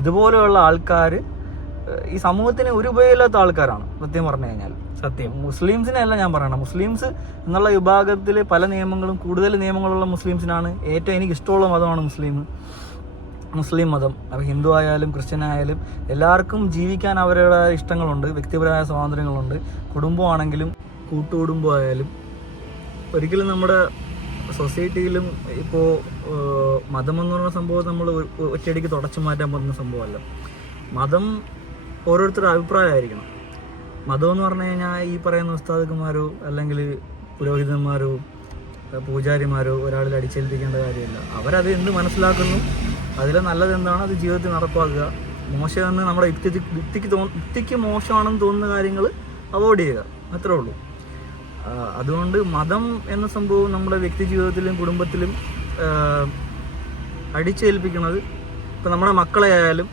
ഇതുപോലെയുള്ള ആൾക്കാർ ഈ സമൂഹത്തിന് ഒരു ഉപയോഗമില്ലാത്ത ആൾക്കാരാണ് സത്യം പറഞ്ഞു കഴിഞ്ഞാൽ. സത്യം. മുസ്ലിംസിനെ അല്ല ഞാൻ പറയണം, മുസ്ലിംസ് എന്നുള്ള വിഭാഗത്തിൽ പല നിയമങ്ങളും, കൂടുതൽ നിയമങ്ങളുള്ള മുസ്ലിംസിനാണ് ഏറ്റവും എനിക്ക് ഇഷ്ടമുള്ള മതമാണ് മുസ്ലിം മതം. അപ്പോൾ ഹിന്ദു ആയാലും ക്രിസ്ത്യൻ ആയാലും എല്ലാവർക്കും ജീവിക്കാൻ അവരുടെ ഇഷ്ടങ്ങളുണ്ട്, വ്യക്തിപരമായ സ്വാതന്ത്ര്യങ്ങളുണ്ട്. കുടുംബമാണെങ്കിലും കൂട്ടുകുടുംബം ആയാലും ഒരിക്കലും നമ്മുടെ സൊസൈറ്റിയിലും ഇപ്പോൾ മതം എന്ന് പറയുന്ന സംഭവം നമ്മൾ ഒറ്റയടിക്ക് തുടച്ചു മാറ്റാൻ പറ്റുന്ന സംഭവമല്ല. മതം ഓരോരുത്തരുടെ അഭിപ്രായമായിരിക്കണം. മതം എന്ന് പറഞ്ഞു കഴിഞ്ഞാൽ ഈ പറയുന്ന ഉസ്താദുമാരോ അല്ലെങ്കിൽ പുരോഹിതന്മാരോ പൂജാരിമാരോ ഒരാളിൽ അടിച്ചേൽപ്പിക്കേണ്ട കാര്യമില്ല. അവരത് എന്ത് മനസ്സിലാക്കുന്നു, അതിലെ നല്ലത് എന്താണ് അത് ജീവിതത്തിൽ നടപ്പാക്കുക. മോശമെന്ന് നമ്മുടെ യുക്തിക്ക് മോശമാണെന്ന് തോന്നുന്ന കാര്യങ്ങൾ അവോയ്ഡ് ചെയ്യുക, അത്രേ ഉള്ളൂ. അതുകൊണ്ട് മതം എന്ന സംഭവം നമ്മുടെ വ്യക്തി ജീവിതത്തിലും കുടുംബത്തിലും അടിച്ചേൽപ്പിക്കുന്നത് ഇപ്പം നമ്മുടെ മക്കളെ ആയാലും